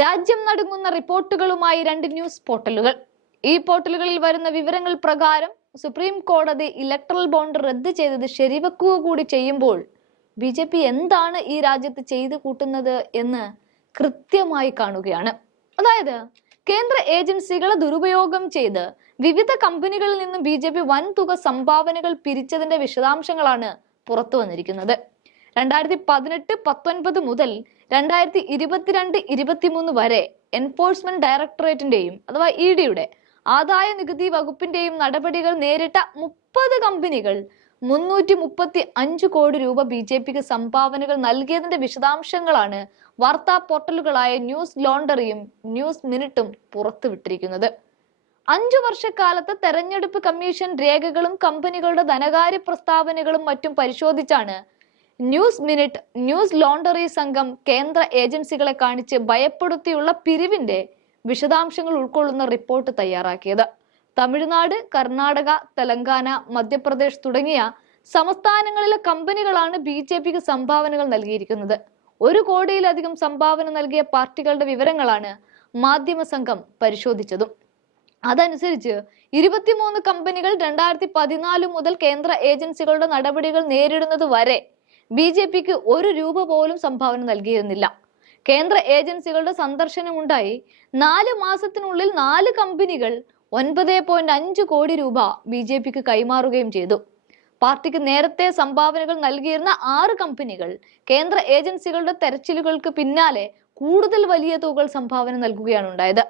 രാജ്യം നടുങ്ങുന്ന റിപ്പോർട്ടുകളുമായി രണ്ട് ന്യൂസ് പോർട്ടലുകൾ. ഈ പോർട്ടലുകളിൽ വരുന്ന വിവരങ്ങൾ പ്രകാരം സുപ്രീം കോടതി ഇലക്ട്രൽ ബോണ്ട് റദ്ദ് ചെയ്തത് ശരിവെക്കുക കൂടി ചെയ്യുമ്പോൾ BJP എന്താണ് ഈ രാജ്യത്ത് ചെയ്തു കൂട്ടുന്നത് എന്ന് കൃത്യമായി കാണുകയാണ്. അതായത് കേന്ദ്ര ഏജൻസികളെ ദുരുപയോഗം ചെയ്ത് വിവിധ കമ്പനികളിൽ നിന്നും BJP വൻതുക സംഭാവനകൾ പിരിച്ചതിന്റെ വിശദാംശങ്ങളാണ് പുറത്തു വന്നിരിക്കുന്നത്. 2018-19 മുതൽ 2022-23 വരെ എൻഫോഴ്സ്മെന്റ് ഡയറക്ടറേറ്റിന്റെയും അഥവാ EDയുടെ ആദായ നികുതി വകുപ്പിന്റെയും നടപടികൾ നേരിട്ട 30 കമ്പനികൾ 335 കോടി രൂപ BJPക്ക് സംഭാവനകൾ നൽകിയതിന്റെ വിശദാംശങ്ങളാണ് വാർത്താ പോർട്ടലുകളായ ന്യൂസ് ലോണ്ടറിയും ന്യൂസ് മിനിറ്റും പുറത്തുവിട്ടിരിക്കുന്നത്. 5 വർഷക്കാലത്ത് തെരഞ്ഞെടുപ്പ് കമ്മീഷൻ രേഖകളും കമ്പനികളുടെ ധനകാര്യ പ്രസ്താവനകളും മറ്റും പരിശോധിച്ചാണ് ന്യൂസ് മിനിറ്റ് ന്യൂസ് ലോണ്ടറി സംഘം കേന്ദ്ര ഏജൻസികളെ കാണിച്ച് ഭയപ്പെടുത്തിയുള്ള പിരിവിന്റെ വിശദാംശങ്ങൾ ഉൾക്കൊള്ളുന്ന റിപ്പോർട്ട് തയ്യാറാക്കിയത്. തമിഴ്നാട്, കർണാടക, തെലങ്കാന, മധ്യപ്രദേശ് തുടങ്ങിയ സംസ്ഥാനങ്ങളിലെ കമ്പനികളാണ് BJPക്ക് സംഭാവനകൾ നൽകിയിരിക്കുന്നത്. 1 കോടിയിലധികം സംഭാവന നൽകിയ പാർട്ടികളുടെ വിവരങ്ങളാണ് മാധ്യമ സംഘം പരിശോധിച്ചതും. അതനുസരിച്ച് 23 കമ്പനികൾ 2014 മുതൽ കേന്ദ്ര ഏജൻസികളുടെ നടപടികൾ നേരിടുന്നത് വരെ BJPക്ക് 1 രൂപ പോലും സംഭാവന നൽകിയിരുന്നില്ല. കേന്ദ്ര ഏജൻസികളുടെ സന്ദർശനമുണ്ടായി 4 മാസത്തിനുള്ളിൽ 4 കമ്പനികൾ 9.5 കോടി രൂപ BJPക്ക് കൈമാറുകയും ചെയ്തു. പാർട്ടിക്ക് നേരത്തെ സംഭാവനകൾ നൽകിയിരുന്ന 6 കമ്പനികൾ കേന്ദ്ര ഏജൻസികളുടെ തെരച്ചിലുകൾക്ക് പിന്നാലെ കൂടുതൽ വലിയ തുകകൾ സംഭാവന നൽകുകയാണ് ഉണ്ടായത്.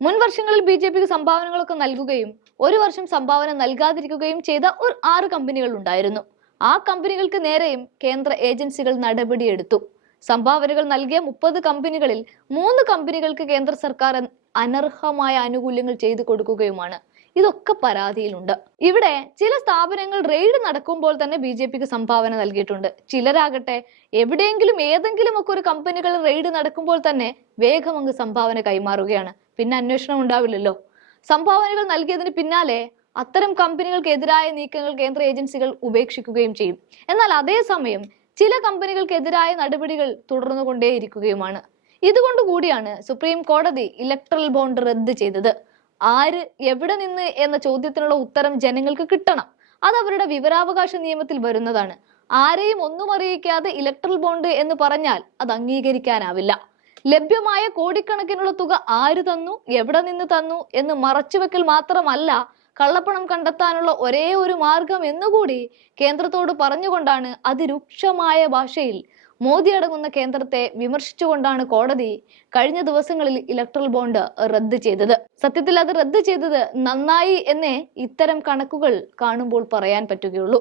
മുൻ വർഷങ്ങളിൽ BJPക്ക് സംഭാവനകളൊക്കെ നൽകുകയും 1 വർഷം സംഭാവന നൽകാതിരിക്കുകയും ചെയ്ത 6 കമ്പനികൾ ഉണ്ടായിരുന്നു. ആ കമ്പനികൾക്ക് നേരെയും കേന്ദ്ര ഏജൻസികൾ നടപടിയെടുത്തു. സംഭാവനകൾ നൽകിയ 30 കമ്പനികളിൽ 3 കമ്പനികൾക്ക് കേന്ദ്ര സർക്കാർ അനർഹമായ ആനുകൂല്യങ്ങൾ ചെയ്തു കൊടുക്കുകയുമാണ്. ഇതൊക്കെ പരാതിയിലുണ്ട്. ഇവിടെ ചില സ്ഥാപനങ്ങൾ റെയ്ഡ് നടക്കുമ്പോൾ തന്നെ BJPക്ക് സംഭാവന നൽകിയിട്ടുണ്ട്. ചിലരാകട്ടെ എവിടെയെങ്കിലും ഏതെങ്കിലും ഒക്കെ ഒരു കമ്പനികൾ റെയ്ഡ് നടക്കുമ്പോൾ തന്നെ വേഗം അങ്ങ് സംഭാവന കൈമാറുകയാണ്. പിന്നെ അന്വേഷണം ഉണ്ടാവില്ലല്ലോ. സംഭാവനകൾ നൽകിയതിന് പിന്നാലെ അത്തരം കമ്പനികൾക്കെതിരായ നീക്കങ്ങൾ കേന്ദ്ര ഏജൻസികൾ ഉപേക്ഷിക്കുകയും ചെയ്യും. എന്നാൽ അതേസമയം ചില കമ്പനികൾക്കെതിരായ നടപടികൾ തുടർന്നുകൊണ്ടേയിരിക്കുകയുമാണ്. ഇതുകൊണ്ടുകൂടിയാണ് സുപ്രീം കോടതി ഇലക്ട്രൽ ബോണ്ട് റദ്ദ് ചെയ്തത്. ആര്, എവിടെ നിന്ന് എന്ന ചോദ്യത്തിനുള്ള ഉത്തരം ജനങ്ങൾക്ക് കിട്ടണം. അത് അവരുടെ വിവരാവകാശ നിയമത്തിൽ വരുന്നതാണ്. ആരെയും ഒന്നും അറിയിക്കാതെ ഇലക്ട്രൽ ബോണ്ട് എന്ന് പറഞ്ഞാൽ അത് അംഗീകരിക്കാനാവില്ല. ലഭ്യമായ കോടിക്കണക്കിനുള്ള തുക ആര് തന്നു, എവിടെ നിന്ന് തന്നു എന്ന് മറച്ചുവെക്കൽ മാത്രമല്ല, കള്ളപ്പണം കണ്ടെത്താനുള്ള ഒരേ ഒരു മാർഗം എന്നുകൂടി കേന്ദ്രത്തോട് പറഞ്ഞുകൊണ്ടാണ് അതിരൂക്ഷമായ ഭാഷയിൽ മോദി അടങ്ങുന്ന കേന്ദ്രത്തെ വിമർശിച്ചുകൊണ്ടാണ് കോടതി കഴിഞ്ഞ ദിവസങ്ങളിൽ ഇലക്ട്രൽ ബോണ്ട് റദ്ദ് ചെയ്തത്. സത്യത്തിൽ അത് റദ്ദ് ചെയ്തത് നന്നായി എന്നേ ഇത്തരം കണക്കുകൾ കാണുമ്പോൾ പറയാൻ പറ്റുകയുള്ളൂ.